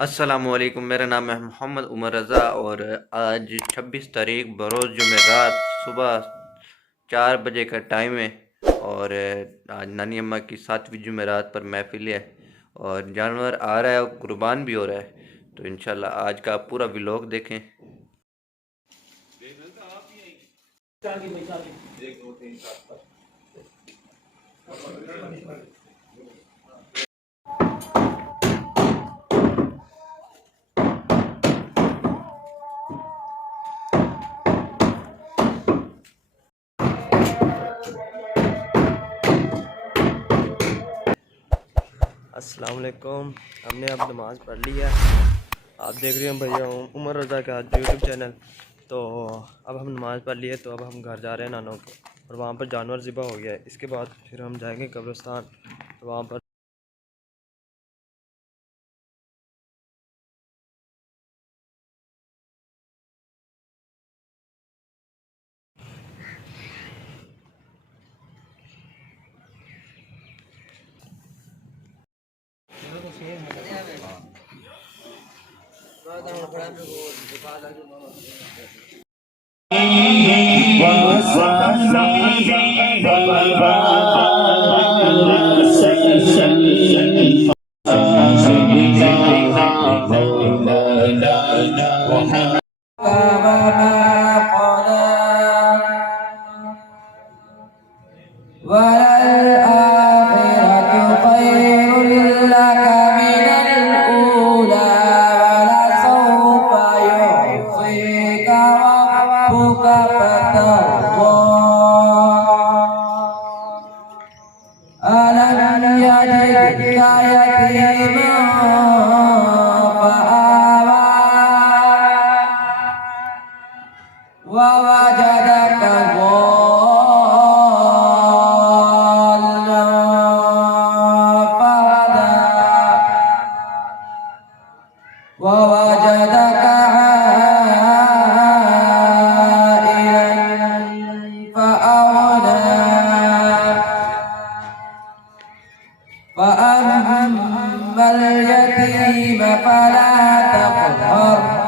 अस्सलामुअलैकुम। मेरा नाम है मोहम्मद उमर रज़ा और आज 26 तारीख बरोज़ जुमेरात सुबह 4 बजे का टाइम है। और आज नानी अम्मा की 7वीं जुमेरात पर महफिल है और जानवर आ रहा है और कुर्बान भी हो रहा है। तो इंशाल्लाह आज का आप पूरा व्लॉग देखें। अस्सलाम वालेकुम। हमने अब नमाज़ पढ़ ली है। आप देख रहे हैं भैया उमर रज़ा का यूट्यूब चैनल। तो अब हम नमाज़ पढ़ लिए, तो अब हम घर जा रहे हैं नानों के, और वहाँ पर जानवर ज़िबा हो गया है। इसके बाद फिर हम जाएंगे कब्रिस्तान, तो वहाँ पर فأما اليتيم فلا تقهر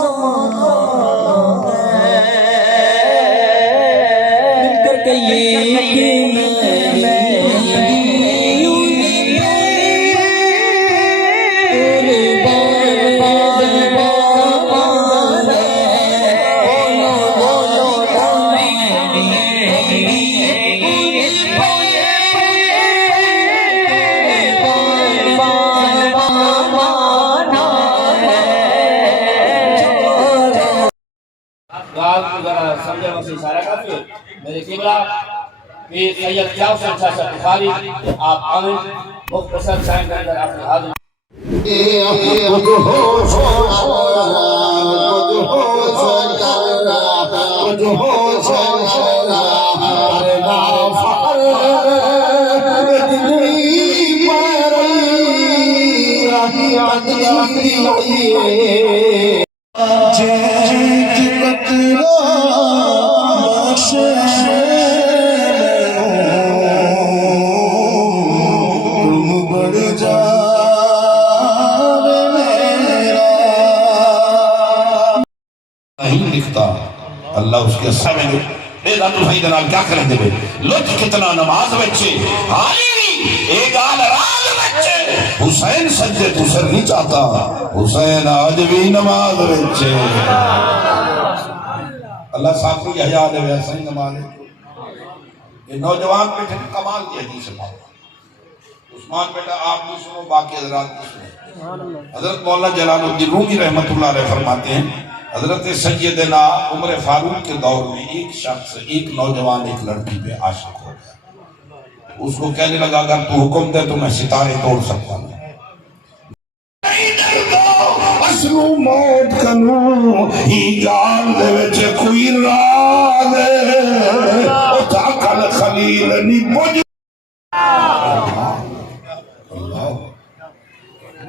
मिलकर कहिए समझे वैसे इशारा काफी मेरे किबला पीर सैयद क्या बुखारी आप आए मुख्तसर टाइम के अंदर आपने हाजिर नहीं लिखता अल्लाह उसके समय क्या करें देवे लुच कितना नमाज बच्चे एक आल राज बच्चे हुसैन सज्जे तू सर नहीं चाहता हुसैन आज भी नमाज बच्चे अल्लाह साहब को यह याद है सही नमाज ये नौजवान बेटे ने कमाल किया जी से उस्मान बेटा आप भी सुनो बाकी हजरात भी सुनो हजरत मौलाना जलालुद्दीन रूमी रहमतुल्लाह अलैह फरमाते हैं हजरत सैयदना उमर फारूक के दौर में एक शख्स एक नौजवान एक लड़की पे आशिक हो गया उसको कहने लगा अगर तू हुक्म दे तो मैं सितारे तोड़ सकता हूँ मौत कनू ही जान दे विच कोई राज उठा कल खलील नी बुझ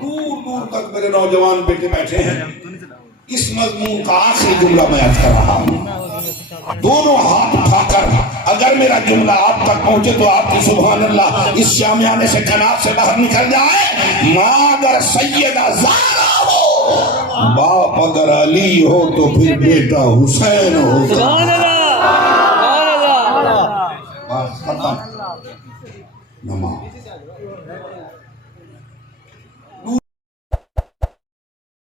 दूर दूर तक मेरे नौजवान बेटे बैठे हैं इस मजमून का आखिरी जुमला मैं अर्ज कर रहा हूं दोनों हाथ उठाकर अगर मेरा जुमला आप तक पहुंचे तो आपकी सुभान अल्लाह इस शामियाने से कनात से बाहर निकल जाए मां अगर सैयदा ज़हरा हो बाप अगर अली हो तो फिर बेटा हुसैन हो बस खत्म नमाज